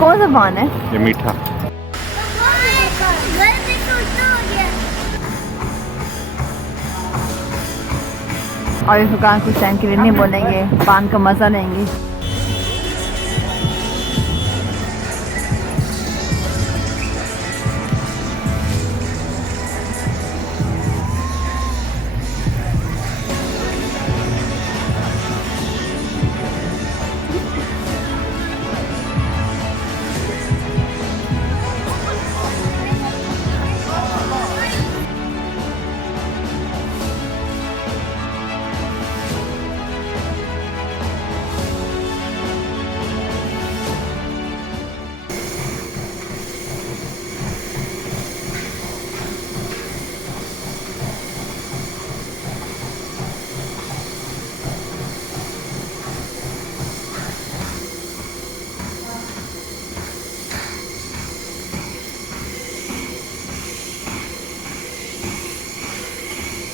कौन सा पान है? ये मीठा। और इस दुकान कुछ टाइम के लिए नहीं बोलेंगे, पान का मजा लेंगे।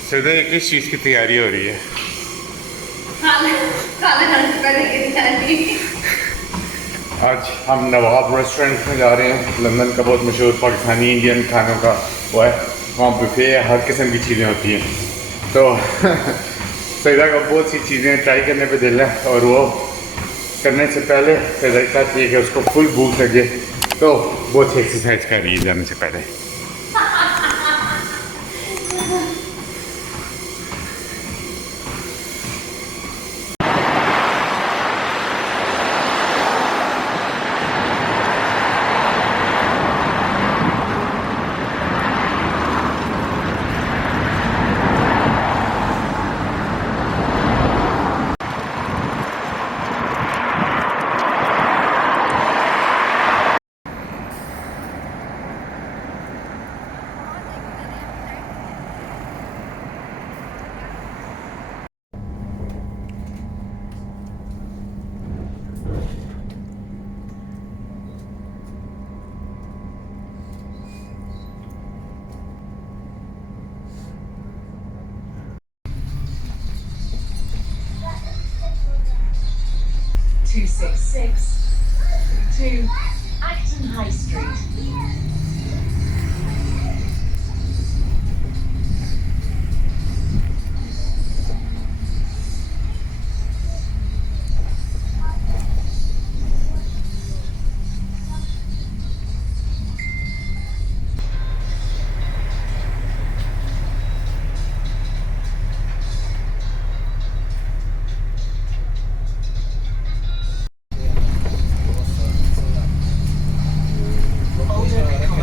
सीधे किस चीज़ की तैयारी हो रही है? आज हम नवाब रेस्टोरेंट में जा रहे हैं। लंदन का बहुत मशहूर पाकिस्तानी इंडियन खानों का वो है, वहाँ बुफे है, हर किस्म की चीज़ें होती हैं। तो सैदा का बहुत सी चीज़ें ट्राई करने पे दिल है, और वो करने से पहले सैदा चाहती है कि उसको फुल भूख लगे, तो बहुत सी एक्सरसाइज कर रही है जाने से पहले। To Acton High Street. Older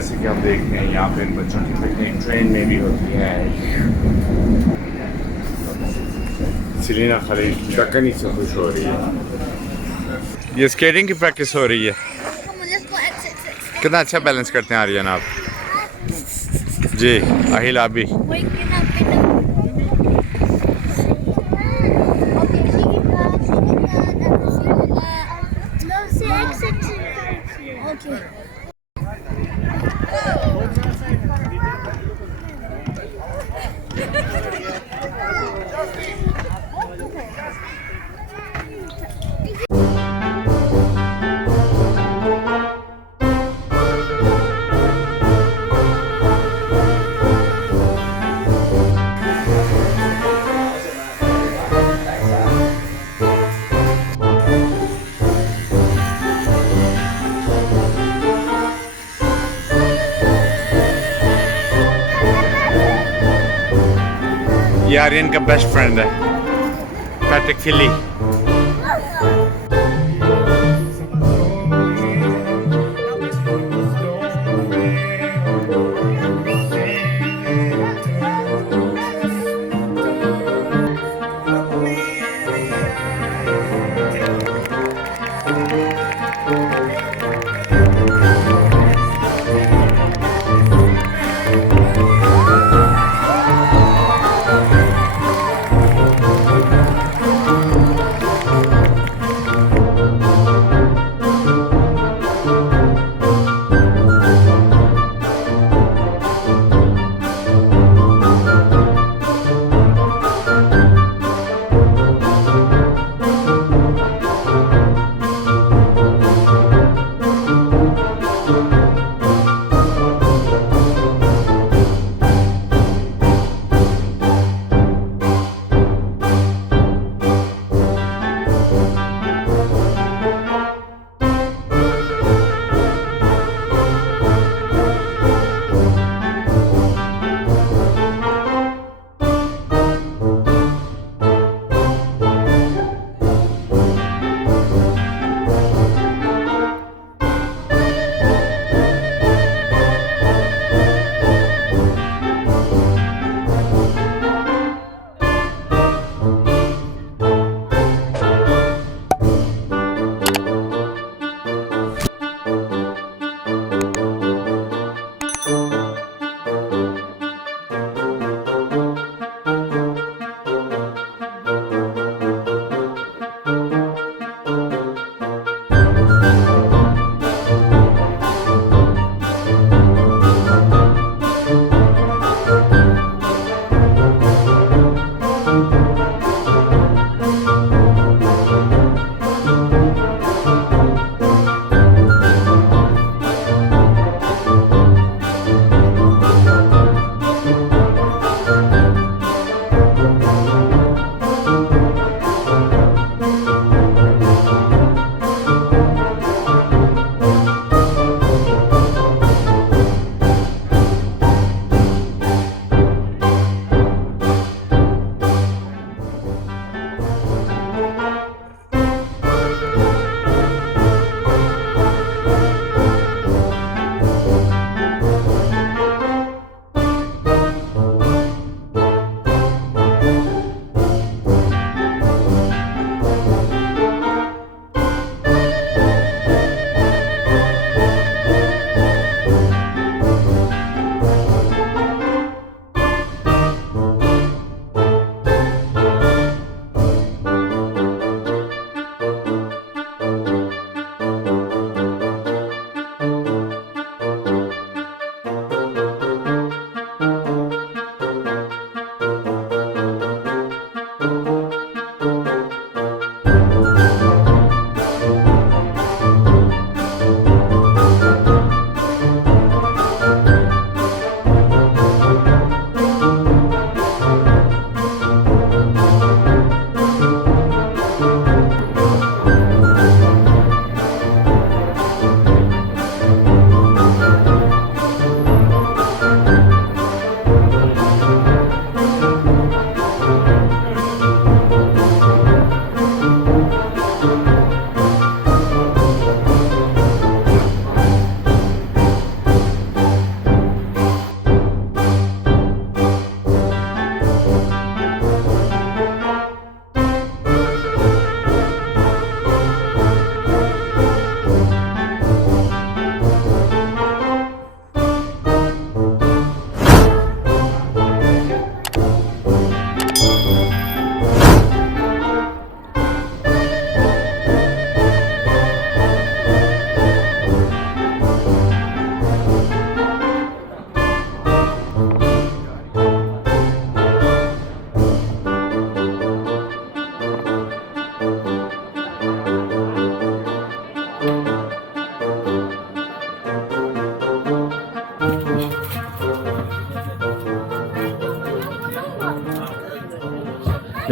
जैसे कि आप देख रहे हैं यहाँ पे इन बच्चों की पिकनिक ट्रेन में भी होती है। सेलिना खाली टक्कनी से खुश हो रही है। ये स्केटिंग की प्रैक्टिस हो रही है। कितना अच्छा बैलेंस करते हैं आर्यन आप। जी आहिल आप भी। ये आर्यन का बेस्ट फ्रेंड है पैट्रिक फिली।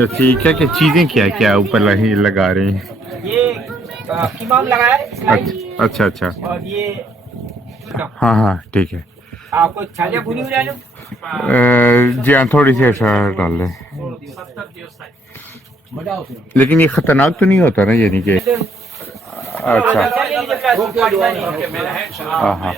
ठीक है कि चीज़ें क्या क्या ऊपर लगा रहे हैं? ये कीमा लगाया है स्लाइस, अच्छा अच्छा। और ये हाँ हाँ ठीक है। आपको छालियाँ भुनी हुई डालूं? जी हाँ, थोड़ी सी ऐसा डाल लें। लेकिन ये खतरनाक तो नहीं होता ना, ये नहीं कि अच्छा। हाँ हाँ।